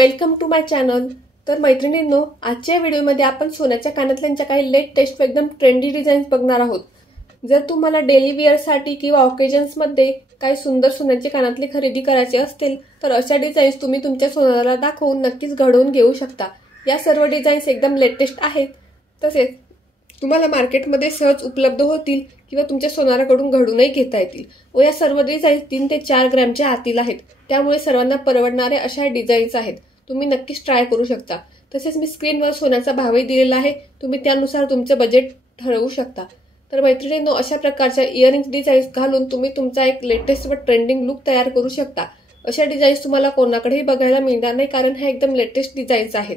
Welcome to my channel. तर मैत्रिणींनो, आजच्या व्हिडिओमध्ये आपण सोन्याच्या कानातल्यांच्या काही लेटेस्ट एकदम ट्रेंडी डिझाईन्स बघणार आहोत। जर तुम्हाला डेली वेअरसाठी किंवा ऑकेजन्समध्ये काही सुंदर सोन्याचे कानातले खरेदी करायचे असतील तर अशा डिझाईन्स तुम्ही तुमच्या सोनाराला दाखवून नक्कीच घडवून घेऊ शकता। या सर्व डिझाईन्स एकदम लेटेस्ट आहेत, तसेच तुम्हाला मार्केटमध्ये सहज उपलब्ध होतील किंवा तुमच्या सोनाराकडून घडूनही घेता येतील व या सर्व डिझाईन्स 3 ते 4 ग्रॅमच्या आतील आहेत, त्यामुळे सर्वांना परवडणारे अशा डिझाईन्स आहेत। तुम्ही नक्कीच ट्राय करू शकता। तसेच मी स्क्रीनवर सोन्याचा भावही दिलेला आहे, तुम्ही त्यानुसार तुमचे बजेट ठरवू शकता। तर मैत्रिणींनो, अशा प्रकारच्या इयरिंग्स डिझाईन्स घालून तुम्ही तुमचा एक लेटेस्ट व ट्रेंडिंग लुक तयार करू शकता। अशा डिझाईन्स तुम्हाला कोणाकडेही बघायला मिळणार नाही, कारण हे एकदम लेटेस्ट डिझाईन्स आहेत।